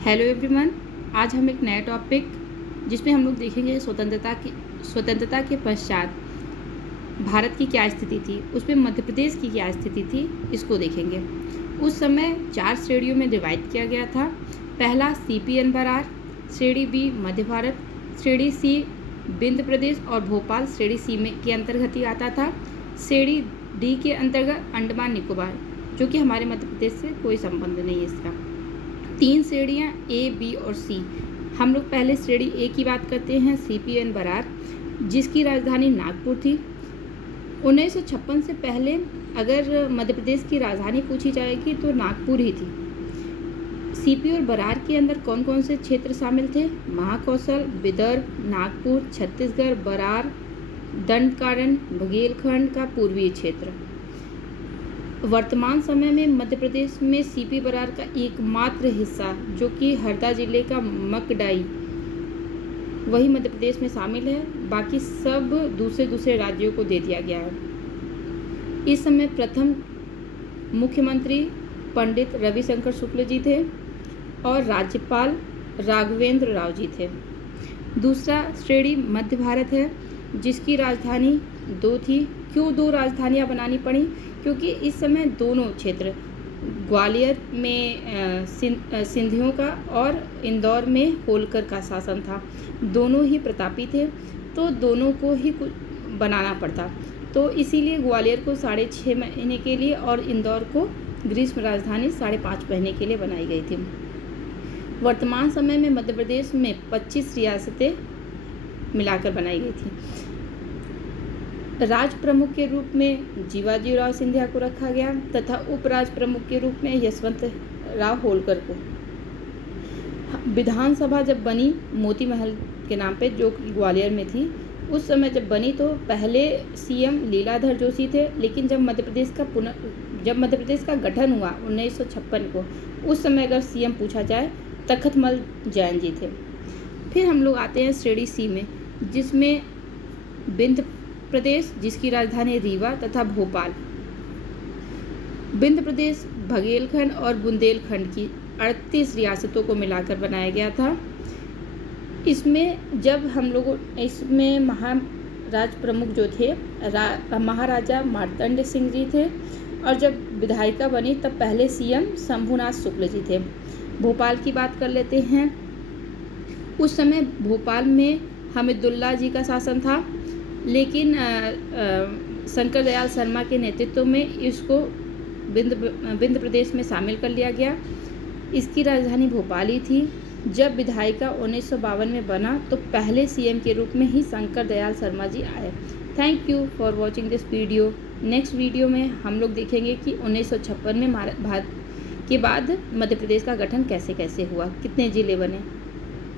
Hello everyone. आज हम एक नया टॉपिक जिसमें हम लोग देखेंगे स्वतंत्रता के पश्चात भारत की क्या स्थिति थी, उसमें मध्य प्रदेश की क्या स्थिति थी, इसको देखेंगे। उस समय 4 श्रेणियों में डिवाइड किया गया था। पहला CPN बरार, श्रेणी बी मध्य भारत, श्रेणी सी विंध्य प्रदेश और भोपाल श्रेणी सी में के अंतर्गत ही आता था। श्रेणी डी के अंतर्गत अंडमान निकोबार, जो कि हमारे मध्य प्रदेश से कोई संबंध नहीं है इसका। 3 श्रेणियाँ A, B और C। हम लोग पहले श्रेणी A की बात करते हैं, CPN बरार, जिसकी राजधानी नागपुर थी। 1956 से पहले अगर मध्य प्रदेश की राजधानी पूछी जाएगी तो नागपुर ही थी। CP और बरार के अंदर कौन कौन से क्षेत्र शामिल थे? महाकौशल, विदर्भ, नागपुर, छत्तीसगढ़, बरार, दंडकारण्य, बुंदेलखंड का पूर्वी क्षेत्र। वर्तमान समय में मध्य प्रदेश में CP बरार का एकमात्र हिस्सा, जो कि हरदा जिले का मकडाई, वही मध्य प्रदेश में शामिल है। बाकी सब दूसरे राज्यों को दे दिया गया है। इस समय प्रथम मुख्यमंत्री पंडित रविशंकर शुक्ल जी थे और राज्यपाल राघवेंद्र राव जी थे। दूसरा श्रेणी मध्य भारत है, जिसकी राजधानी 2 थी। क्यों 2 राजधानियां बनानी पड़ी? क्योंकि इस समय दोनों क्षेत्र, ग्वालियर में सिंधियों का और इंदौर में होलकर का शासन था। दोनों ही प्रतापी थे, तो दोनों को ही बनाना पड़ता। तो इसीलिए ग्वालियर को 6.5 महीने के लिए और इंदौर को ग्रीष्म राजधानी 5.5 महीने के लिए बनाई गई थी। वर्तमान समय में मध्य प्रदेश में 25 रियासतें मिलाकर बनाई गई थी। राज प्रमुख के रूप में जीवाजीराव सिंधिया को रखा गया तथा उपराज प्रमुख के रूप में यशवंत राव होलकर को। विधानसभा जब बनी मोती महल के नाम पे, जो ग्वालियर में थी, उस समय जब बनी तो पहले CM लीलाधर जोशी थे, लेकिन जब मध्य प्रदेश का गठन हुआ 1956 को, उस समय अगर CM पूछा जाए तखतमल जैन जी थे। फिर हम लोग आते हैं श्रेणी C में, जिसमें विंध्य प्रदेश, जिसकी राजधानी रीवा तथा भोपाल। विंध्य प्रदेश बुंदेलखंड और बुंदेलखंड की 38 रियासतों को मिलाकर बनाया गया था। इसमें महाराज प्रमुख जो थे महाराजा मार्तंड सिंह जी थे, और जब विधायिका बनी तब पहले CM शंभुनाथ शुक्ल जी थे। भोपाल की बात कर लेते हैं। उस समय भोपाल में हमीदुल्ला जी का शासन था, लेकिन शंकर दयाल शर्मा के नेतृत्व में इसको विंध्य प्रदेश में शामिल कर लिया गया। इसकी राजधानी भोपाल ही थी। जब विधायिका 1952 में बना तो पहले CM के रूप में ही शंकर दयाल शर्मा जी आए। Thank you for watching this video. Next video में हम लोग देखेंगे कि 1956 में भारत के बाद मध्य प्रदेश का गठन कैसे कैसे हुआ, कितने जिले बने।